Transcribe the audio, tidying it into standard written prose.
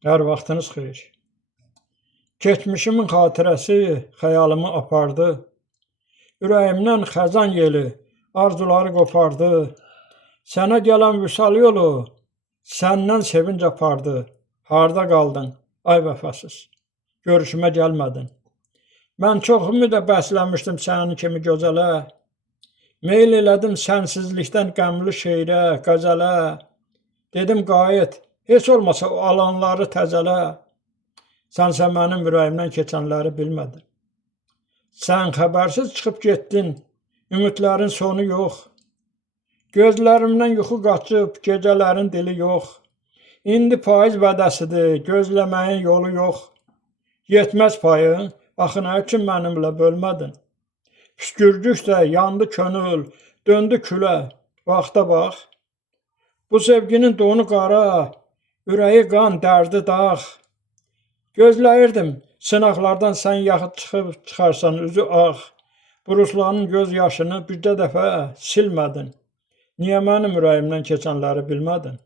Hər vaxtınız xeyir. Keçmişimin xatirəsi xəyalımı apardı. Ürəyimdən xəzan yeli arzuları qopardı. Sənə gələn vüsal yolu səndən sevinc apardı. Harda qaldın, ay vəfasız, görüşümə gəlmədin. Mən çox ümid bəsləmişdim sənin kimi gözələ. Meyl elədim sənsizlikdən qəmli şeirə, qəzələ. Dedim qayıt, heç olmasa o alanları təzələ. Sənsə mənim ürəyimdən keçənləri bilmədin. Sən xəbərsiz çıxıb getdin, ümidlərin sonu yox. Gözlərimdən yuxu qaçıb, gecələrin dili yox. İndi payız vədəsidir, gözləməyin yolu yox. Yetməz payın, axı nə üçün mənimlə bölmədin? Püskürdükdə yandı könül, döndü külə, vaxta bax. Bu sevginin donu qara, ürəyi qan, dərdi dağ. Gözləyirdim, sınaqlardan sən yaxud çıxıb çıxarsan üzü ağ. Bu Ruslanın göz yaşını bircə dəfə silmədin. Niyə mənim ürəyimdən keçənləri bilmədin?